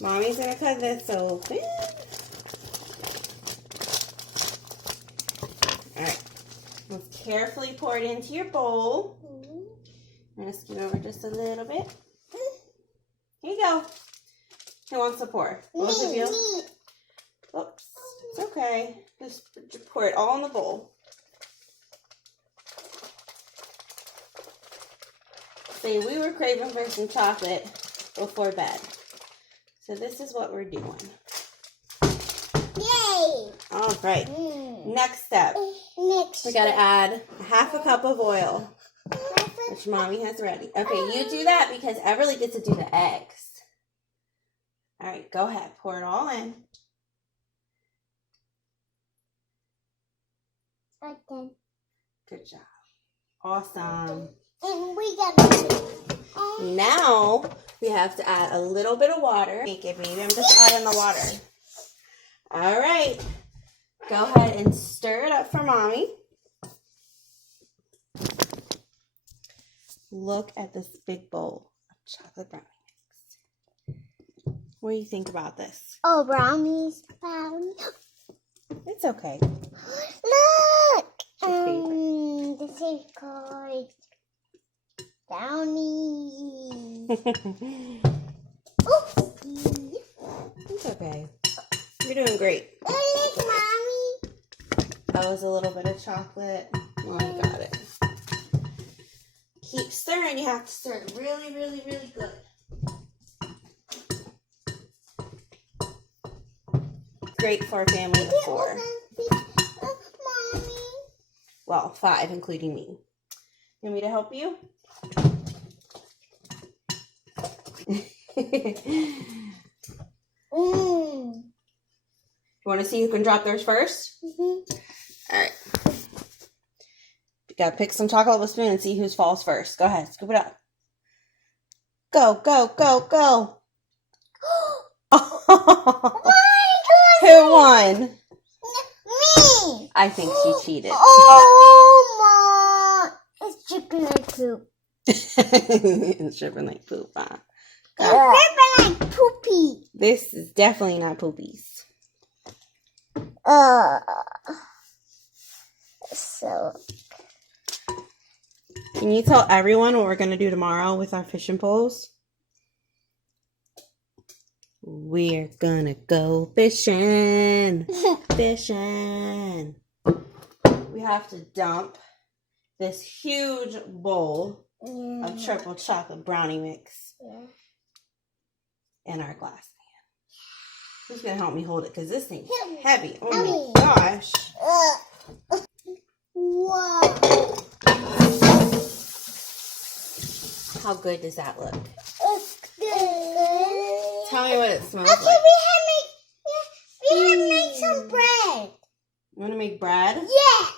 Mommy's gonna cut this open. Alright. Let's carefully pour it into your bowl. I'm gonna scoot over just a little bit. Here you go. Who wants to pour? Both of you? Oops. It's okay. Just pour it all in the bowl. See, we were craving for some chocolate before bed. So this is what we're doing. Yay! All right. Next step. We got to add half a cup of oil, which Mommy has ready. Okay, you do that because Everleigh gets to do the eggs. All right, go ahead. Pour it all in. Okay. Good job. Awesome. And we got Now we have to add a little bit of water. Make it, baby. I'm just adding the water. All right. Go ahead and stir it up for Mommy. Look at this big bowl of chocolate brownie mix. What do you think about this? Oh, brownies. It's okay. Look! Your favorite. This is called brownie. It's okay. You're doing great. Look, Mommy. That was a little bit of chocolate. Oh, I got it. Keep stirring. You have to stir it really, really, really good. Great for a family of 4. Mommy. Well, 5, including me. You want me to help you? You want to see who can drop theirs first? All right. You got to pick some chocolate with a spoon and see whose falls first. Go ahead. Scoop it up. Go, go, go, go. Who won? Me. I think she cheated. Oh, my. It's dripping like poop. It's dripping like poop, huh? It's dripping like poopy. This is definitely not poopies. So. Can you tell everyone what we're going to do tomorrow with our fishing poles? We're gonna go fishing. Fishing. We have to dump this huge bowl of triple chocolate brownie mix in our glass pan. Who's gonna help me hold it? Because this thing's heavy. Oh my gosh. Wow. How good does that look? It's good. Tell me what it smells Okay, like. we have make some bread. You want to make bread? Yes.